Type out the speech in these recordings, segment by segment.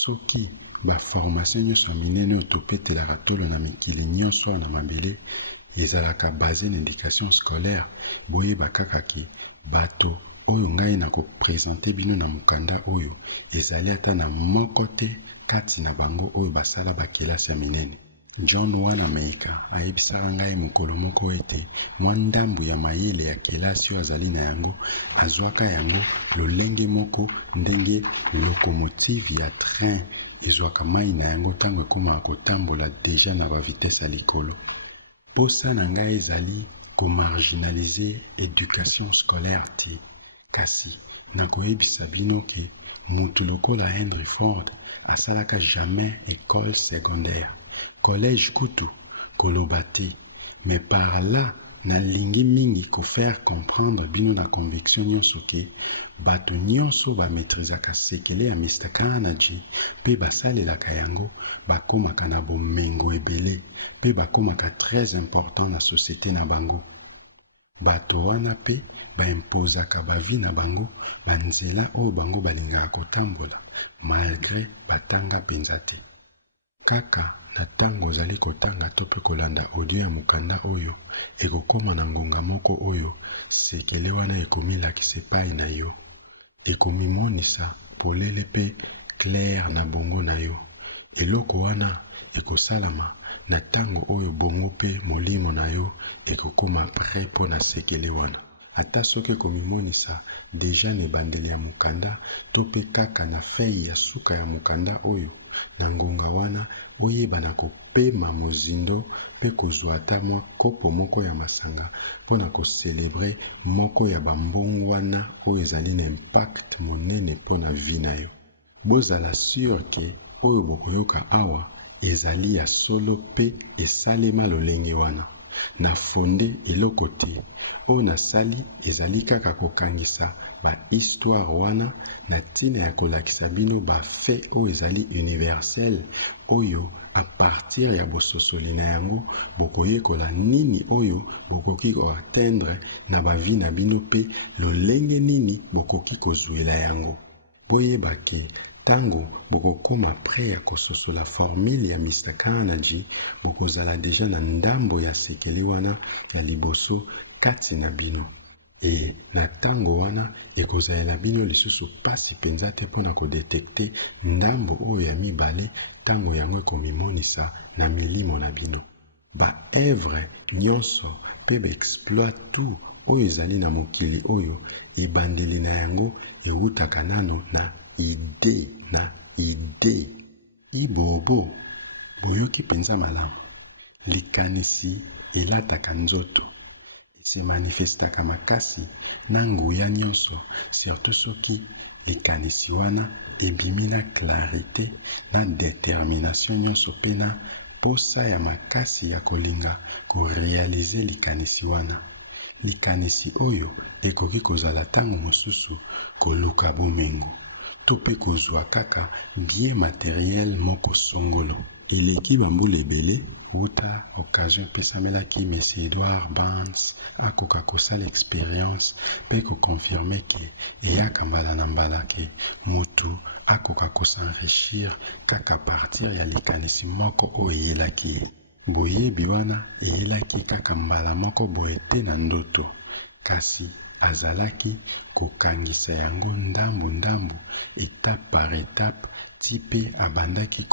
Soki baformation nyonso minene oyo topetelaka tolo na mikili nyonso na mabele ezalaka basé na éducation scolaire, boyeba kaka ki bato oyo ngai na kopresente bino na mokanda oyo ezali ata na moko te kati na bango oyo basala bakelasi ya minene. John wana meika ayebisaka ngai mokolo moko ete mwa ndambu ya mayele ya kelasi oyo azali na yango azwaka yango lolenge moko ndenge locomotive ya train ezwaka mai na yango ntango ekomaka kotambola deja na bavitese ya likolo. Posa na ngai ezali komarginalize éducation scolaire te, kasi nakoyebisa bino ke mutu lokola Henry Ford asalaka jamais école secondaire, collège kutu koloba te, mais par là nalingi mingi ko faire comprendre bino na conviction nyonso ke bato nyonso bametrizaka sekele ya Mr. Carnegie pe basalelaka yango bakomaka na bomengo ebele pe bakomaka très important na société na bango. Bato wana pe baimpozaka bavi na bango banzela oyo bango balingaka kotambola malgré batanga penza te. Kaka na tango ozali kotanga to pe kolanda audio ya mokanda oyo ekokoma na ngonga moko oyo sekele wana ekomilakisa epai na yo, ekomimonisa polele pe clair na bongo na yo. Eloko wana ekosalama na tango oyo bongo pe molimo na yo ekokoma prêt mpo na sekele wana. Ata soki ekomimonisa deja na ebandeli ya mokanda to pe kaka na fei ya suka ya mokanda oyo, na ngonga wana oyeba na kopema mozindo pe kozwa ata mwa kopo moko ya masanga mpo na kocelebre moko ya bambongo wana oyo ezali na impact monene mpo na vi na yo. Bozala sur ke oyo bokoyoka awa ezali ya solo pe esalema lolenge wana. Na fonde eloko te, oyo nasali ezali kaka kokangisa ba histoire wana na ntina ya kolakisa bino ba fait oyo ezali universel oyo a partir ya bososoli na yango bokoyekola nini oyo bokoki koatteindre na bavi na bino pe lolenge nini bokoki kozwela yango. Boyeba ke tango bokokoma pre ya kososola formule ya Mr. Carnegie bokozala deja na ndambo ya sekele wana ya liboso kati na bino. E na tango wana ekozalela bino lisusu pasi penza te mpona kodetekte ndambo oyo ya mibale tango yango ekomimonisa na milimo na bino. Ba evre nyonso pe ba exploit tout oyo ezali na mokili oyo ebandeli na yango ewutaka nano na ide. Ibobo boyoki penza malamu. Likanisi elataka nzoto. Se manifestaka makasi na nguya nyonso, surtout soki likanisi wana ebimi na clarité na détermination nyonso pe na posa ya makasi ya kolinga korealize likanisi wana. Likanisi oyo ekoki kozala tango mosusu koluka bomengo to pe kozwa kaka bien matériel moko songolo. Eleki bambula ebele wuta occasion epesamelaki Mesi Edouard Barnes akoka kosala expérience pe koconfirme ke eyaka mbala na mbala ke mutu akoka kosenrichir kaka partir ya likanisi moko oyo eyelaki ye. Boyebi wana eyelaki kaka mbala moko boye te na ndoto, kasi azalaki kokangisa yango ndambu étape par étape ti pe abandaki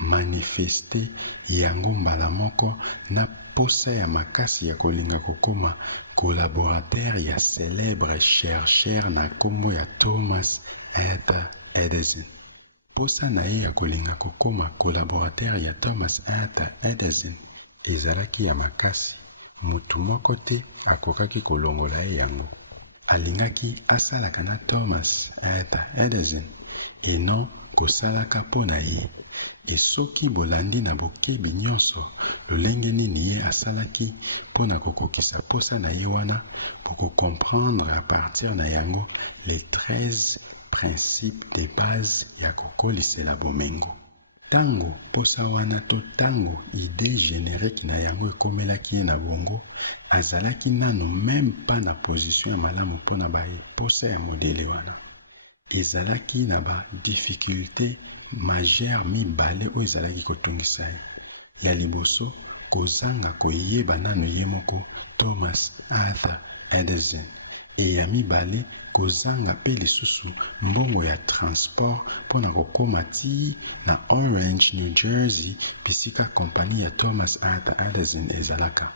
manifeste yango mbala moko na posa ya makasi ya kolinga kokoma collaborateur ya célèbre chercheur na kombo ya Thomas Edison. Posa na ye ya kolinga kokoma collaborateur ya Thomas Edison ezalaki ya makasi. Mutu moko te akokaki kolongola ye yango. Alingaki asalaka na Thomas Edison et non kosalaka mpo na ye. E soki bolandi na bokebi nyonso lolenge nini ye asalaki mpo na kokokisa posa na ye wana, boko comprendre à partir na yango les 13 principes de base ya kokolisela bomengo. Tango posa wana to tango idée générique na yango ekomelaki ye na bongo, azalaki nano même pas na position ya malamu mpo na posa ya modele wana. ezalaki na badifficulté majeure mibale oyo ezalaki kotungisa ye. Ya liboso, kozanga koyeba nano ye moko Thomas Arthur Edison. E ya mibale, kozanga mpe lisusu mbongo ya transport mpona kokóma ti na Orange, New Jersey, bisika kompani ya Thomas Arthur Edison ezalaka.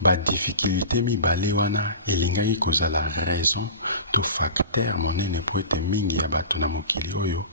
Badifficulté mibale wana elingaki kozala raison to facteur monene po ete mingi ya bato na mokili oyo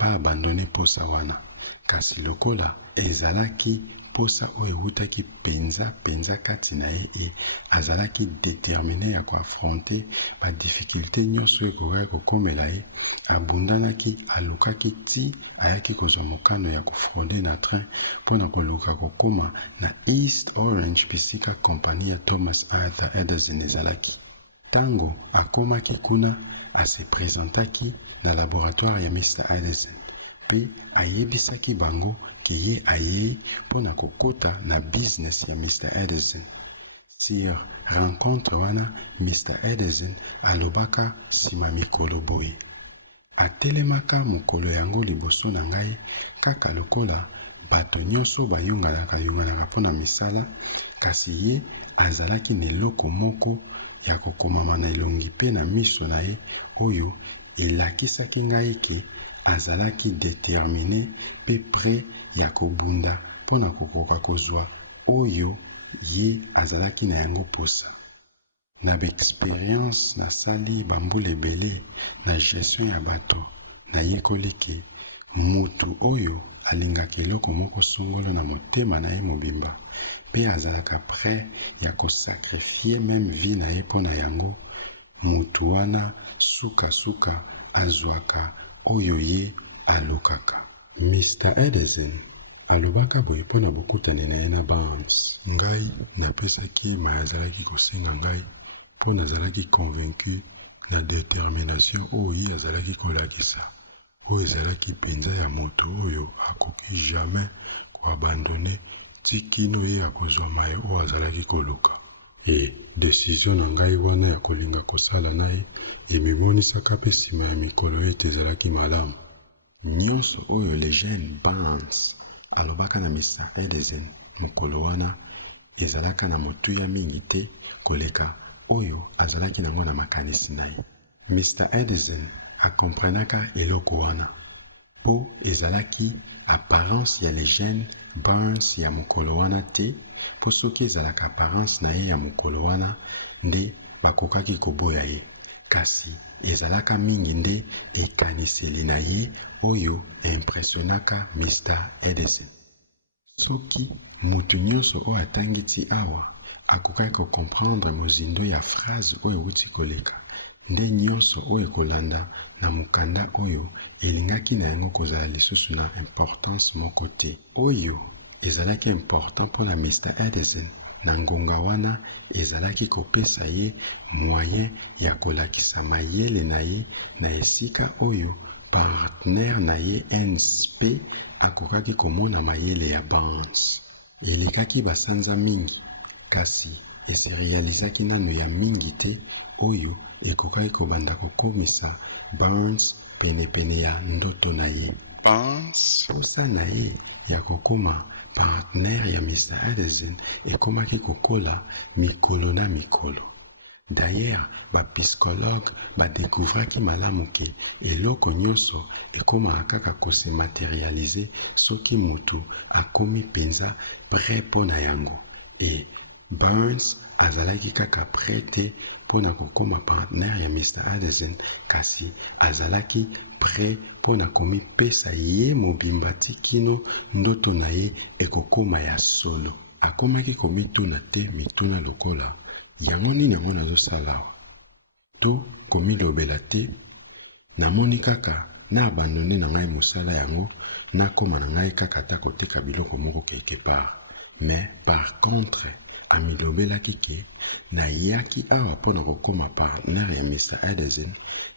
baabandone posa wana. Kasi lokola ezalaki posa oyo eutaki penza kati na ye e azalaki déterminé ya koafronte badifficulté nyonso ekokaki kokomela ye, abundanaki alukaki ti ayaki kozwa mokano ya kofronde na train mpona koluka kokóma na East Orange bisika kompani ya Thomas Arthur Edison ezalaki. Tango akomaki kuna, ase présentaki na laboratoire ya Mr. Edison mpe ayebisaki bango ke ye ayei mpona kokota na business ya Mr. Edison. Sur rencontre wana, Mr. Edison alobaka nsima mikolo boye: atelemaka mokolo yango liboso na ngai kaka lokola bato nyonso bayunganaka mpona misala, kasi ye azalaki na eloko moko ya kokomama na elongi mpe na miso na ye oyo elakisaki ngai ke azalaki déterminé mpe prêt ya kobunda mpona kokoka kozwa oyo ye azalaki na yango posa. Na baexpérience nasali bambula ebele na gestion ya bato, nayekoli ke mutu oyo alingaka eloko moko songolo na motema na ye mobimba mpe azalaka prêt ya kosakrifie meme vie na ye mpo na yango, mutu wana suka azwaka oyo ye alukaka. Mr. Edison alobaka boye mpona bokutani na ye na Barnes: ngai napesaki ye mai azalaki kosenga ngai mpo nazalaki convaincu na détermination oyo ye azalaki kolakisa, oyo ezalaki mpenza ya moto oyo akoki jamais koabandone ti kino ye akozwa mai oyo azalaki koluka. E desizio na ngai wana ya kolinga kosala na ye emimonisaka mpe nsima ya mikolo ete ezalaki malamu. Nyonso oyo Eugene Barnes alobaka na Mr. Edison mokolo wana ezalaka na motuya mingi te koleka oyo azalaki nango na makanisi na ye. Mr. Edison akomprenaka eloko wana po ezalaki apparence ya Eugene Barnes ya mokolo wana te, po soki ezalaka apparence na ye ya mokolo wana nde bakokaki koboya ye, kasi ezalaka mingi nde ekaniseli na ye oyo impressionaka Mr. Edison. Soki mutu nyonso oyo atangi ti awa akokaki kokomprendre mozindo ya phrase oyo euti koleka, nde nyonso oyo ekolanda na mokanda oyo elingaki na yango kozala lisusu na importance moko te. Oyo ezalaki important mpona Mr. Edison na ngonga wana ezalaki kopesa ye moyen ya kolakisa mayele na ye na esika oyo partenaire na ye NSP akokaki komona mayele ya Barnes. Elekaki basanza mingi, kasi eserealizaki nano ya mingi te oyo ekokaki kobanda kokomisa Barnes penepene ya ndoto na ye. Barnes posa na ye ya kokoma partenaire ya Mr. Edison ekomaki kokola mikolo na mikolo. D'ailleurs, bapsychologue badécouvraki malamu ke eloko nyonso ekomaka kaka kose materialize soki mutu akomi penza prêt mpo na yango. E Barnes azalaki kaka prêt te mpona kokoma partenaire ya Mr. Edison, kasi azalaki prêt mpona komipesa ye mobimba ti kino ndoto na ye ekokoma ya solo. Akomaki komituna te mituna lokola yango nini yango nazosala to komilobela te, namoni kaka na abandone na ngai mosala yango nakoma na ngai kaka ta koteka biloko moko quelque part. Mais par contre amilobelaki ke nayaki awa mpona kokoma partenaire ya Mr. Edison,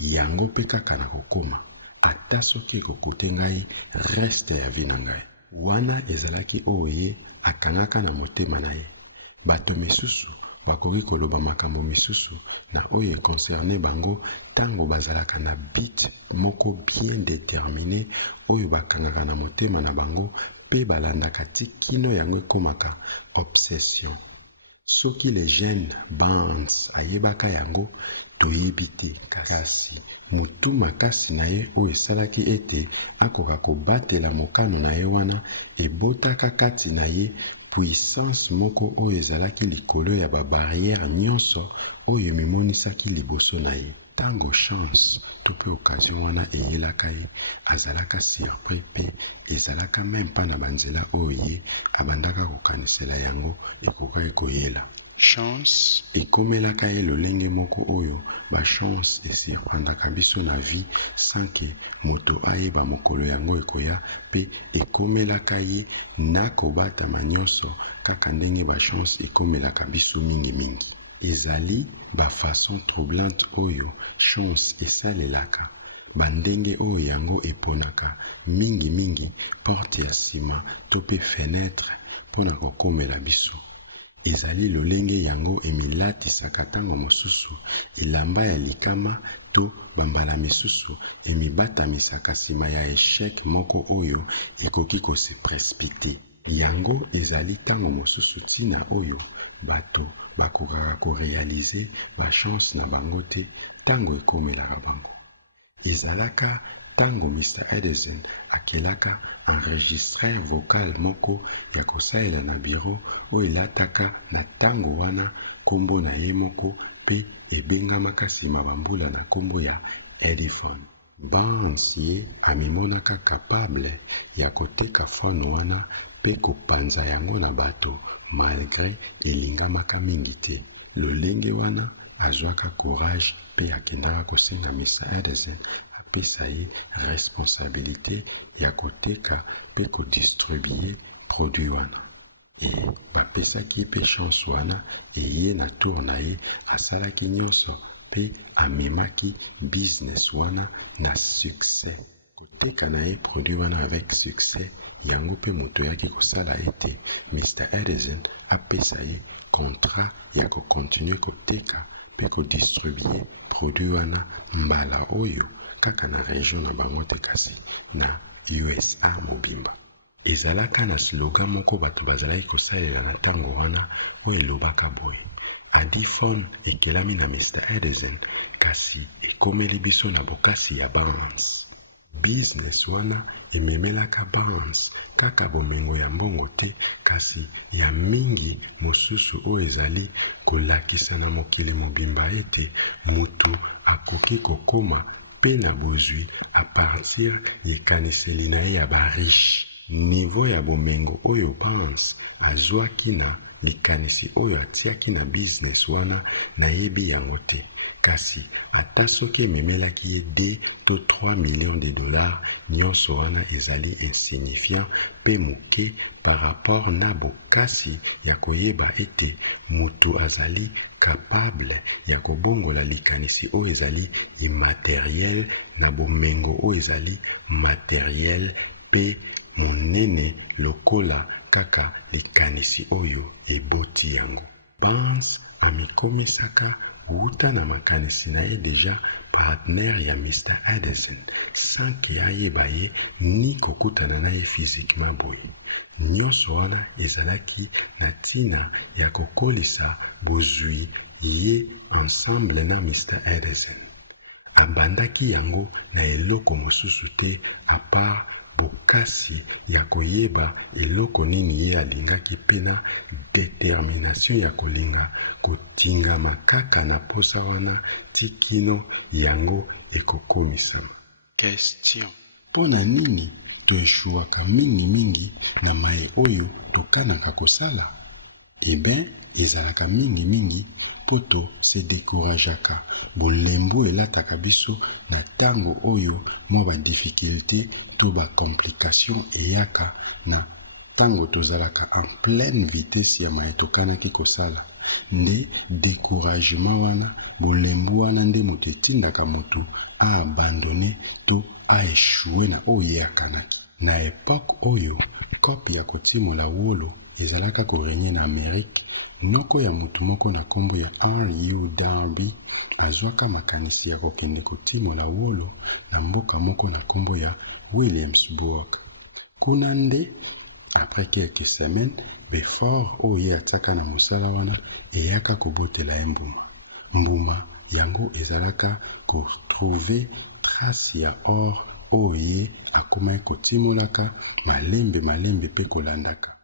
yango mpe kaka na kokoma ata soki ekokute ngai reste ya vi na ngai. Wana ezalaki oyo ye akangaka na motema na ye. Bato misusu bakoki koloba makambo misusu na oyo econcerne bango ntango bazalaka na bit moko bien déterminé oyo bakangaka na motema na bango mpe balandaka ti kino yango ekomaka obsession. Soki les jeunes bands ayebaka yango toyebi te, kasi mutu makasi na ye oyo esalaki ete akoka kobatela mokano na ye wana ebotaka kati na ye puissance moko oyo ezalaki likolo ya babarrière nyonso oyo emimonisaki liboso na ye. Tango chance to mpe occasion wana eyelaka ye azalaka surpris mpe ezalaka meme mpa na banzela oyo ye abandaka kokanisela yango ekokaki koyela. Chance ekomelaka ye lolenge moko oyo bachance esurprendaka biso na vie sans ke moto ayeba mokolo yango ekoya mpe ekomelaka ye na kobatama nyonso kaka ndenge bachance ekomelaka biso mingimingi. Ezali bafason troublante oyo chance esalelaka bandenge oyo yango eponaka mingimingi porte ya nsima to mpe fenêtre mpona kokomela biso. Ezali lolenge yango emilatisaka ntango mosusu elamba ya likama to bambala misusu emibatamisaka nsima ya eshek moko oyo ekoki kose précipité. Yango ezali ntango mosusu ntina oyo bato bakokaka korealize bachance na bango te ntango ekomelaka bango. Ezalaka ntango Mr. Edison akelaka enregistreur vocal moko ya kosalela na biro oyo elataka na ntango wana kombo na ye moko mpe ebengamaka nsima bambula na kombo ya Edison. Bands ye amimonaka capable ya koteka fone wana mpe kopanza yango na bato malgré elingamaka mingi te. Lolenge wana azwaka courage mpe akendaka kosenga Mr. Edison apesa ye responsabilité ya koteka mpe kodistribue produit wana. Bapesaki mpe chance wana ye na tour na ye asalaki nyonso mpe amemaki business wana na succès. Koteka na ye produit wana avec succès yango mpe moto yaki kosala ete Mr. Edison apesa ye contrat ya kokontinue koteka mpe kodistribue produit wana mbala oyo kaka na region na bango te kasi na USA mobimba. Ezalaka na slogan moko bato bazalaki kosalela na ntango wana oyo elobaka boye: Adifone ekelami na Mr. Edison kasi ekomeli biso na bokasi ya Bands. Business wana ememelaka Bands kaka bomengo ya mbongo te kasi ya mingi mosusu oyo ezali kolakisa na mokili mobimba ete mutu akoki kokoma mpe na bozwi a partir ya ekaniseli na ye ya bariche. Niveau ya bomengo oyo Bands azwaki na likanisi oyo atiaki na business wana nayebi yango te, kasi ata soki ememelaki ye 2 to 3 millions de dollars nyonso wana ezali insignifiant mpe moke par rapport na bokasi ya koyeba ete mutu azali capable ya kobongola likanisi oyo ezali immatériel na bomengo oyo ezali matériel mpe monene lokola kaka likanisi oyo eboti yango. Bands amikomisaka wuta na makanisi na ye deja partenaire ya Mr. Edison sans ke ayeba ye ni kokutana na ye physiquement boye. Nyonso wana ezalaki na ntina ya kokolisa bozwi ye ensemble na Mr. Edison. Abandaki yango na eloko mosusu te a part bokasi ya koyeba eloko nini ye alingaki pena détermination ya kolinga kotingama kaka na posa wana tikino yango ekokomisama. Question: pona nini toeshuwaka mingi na maye oyo tokanaka kosala? Ezalaka mingi poto se décourageaka bolembo elataka biso na tango oyo mwa ba difficulté to ba complication eyaka na tango tozalaka en pleine vitesse ya maye tokanaki kosala. Nde découragement wana bolembo wana nde moto etindaka moto a abandonné to a échoué na oyo akanaki. Na époque oyo kopi ya kotimola wolo ezalaka korenye na Amérique noko ya mutu moko na nkombo ya R.U. Darby azwaka makanisi ya kokende kotimola wolo na mboka moko na nkombo ya Williamsburg. Kuna nde, après quelques semaines, befort oyo ye atiaka na mosala wana eyaka kobotela ye mbuma. Mbuma yango ezalaka kotrouve trace ya or oyo ye akomaki kotimolaka malembe mpe kolandaka.